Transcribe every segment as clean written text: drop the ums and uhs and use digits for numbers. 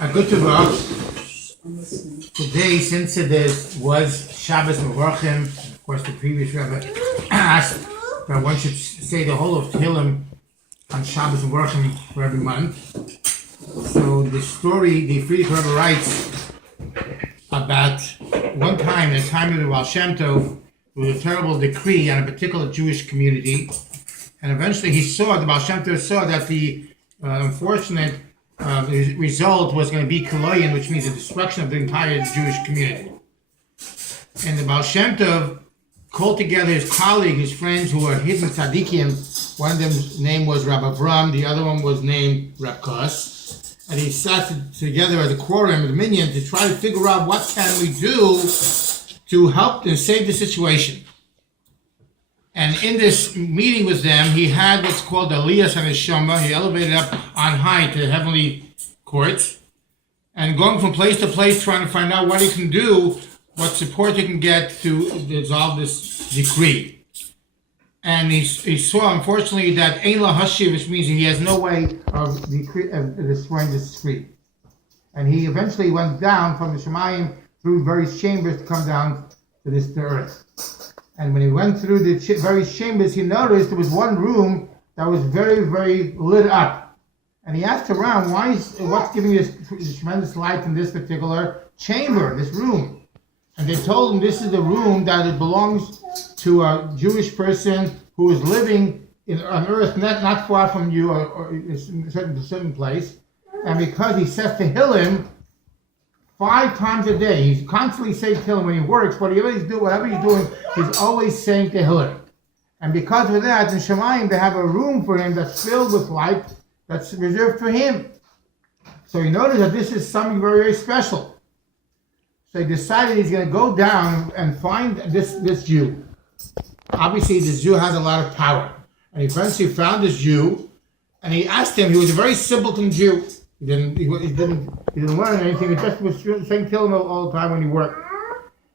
A good to go. Today, since it was Shabbos Mevorchim, of course the previous Rebbe asked that one should say the whole of Tehillim on Shabbos Mevorchim for every month. So the story, the Friedrich Rebbe writes about one time, in the time of the Baal Shem Tov, there was a terrible decree on a particular Jewish community, and eventually the Baal Shem Tov saw that the unfortunate result was going to be Koloyin, which means the destruction of the entire Jewish community. And the Baal Shem Tov called together his colleagues, his friends who were hidden tzaddikim. One of them's name was Rabbi Avram, the other one was named Reb Kos. And he sat together as a quorum of the minyan to try to figure out what can we do to help and save the situation. And in this meeting with them, he had what's called Aliyas HaNeshama. He elevated up on high to the heavenly courts, and going from place to place, trying to find out what he can do, what support he can get to resolve this decree. And he saw, unfortunately, that Ein La Hashiv, which means he has no way of destroying this decree. And he eventually went down from the Shemayim through various chambers to come down to the earth. And when he went through the various chambers, he noticed there was one room that was very, very lit up. And he asked around, what's giving this tremendous light in this particular chamber, this room? And they told him this is the room that it belongs to a Jewish person who is living on earth not far from you or in a certain place. And because he says Tehillim 5 times a day, he's constantly saying Tehillim when he works, whatever he's doing, he's always saying Tehillim. And because of that, in Shemayim, they have a room for him that's filled with light that's reserved for him. So he noticed that this is something very, very special. So he decided he's going to go down and find this Jew. Obviously, this Jew has a lot of power. And he eventually found this Jew, and he asked him, he was a very simpleton Jew. He didn't learn anything. He just was saying Tehillim all the time when he worked.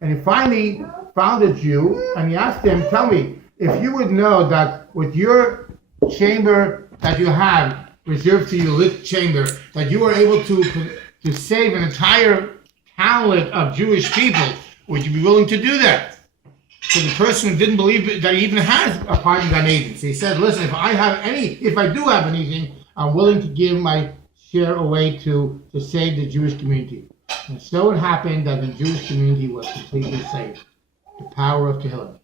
And he finally found a Jew, and he asked him, tell me, if you would know that with your chamber that you have reserved to your lit chamber, that you were able to save an entire townlet of Jewish people, would you be willing to do that? So the person didn't believe that he even has a part in Gan Eden. So he said, listen, if I do have anything, I'm willing to give my share away to save the Jewish community. And so it happened that the Jewish community was completely saved. The power of Tehillim.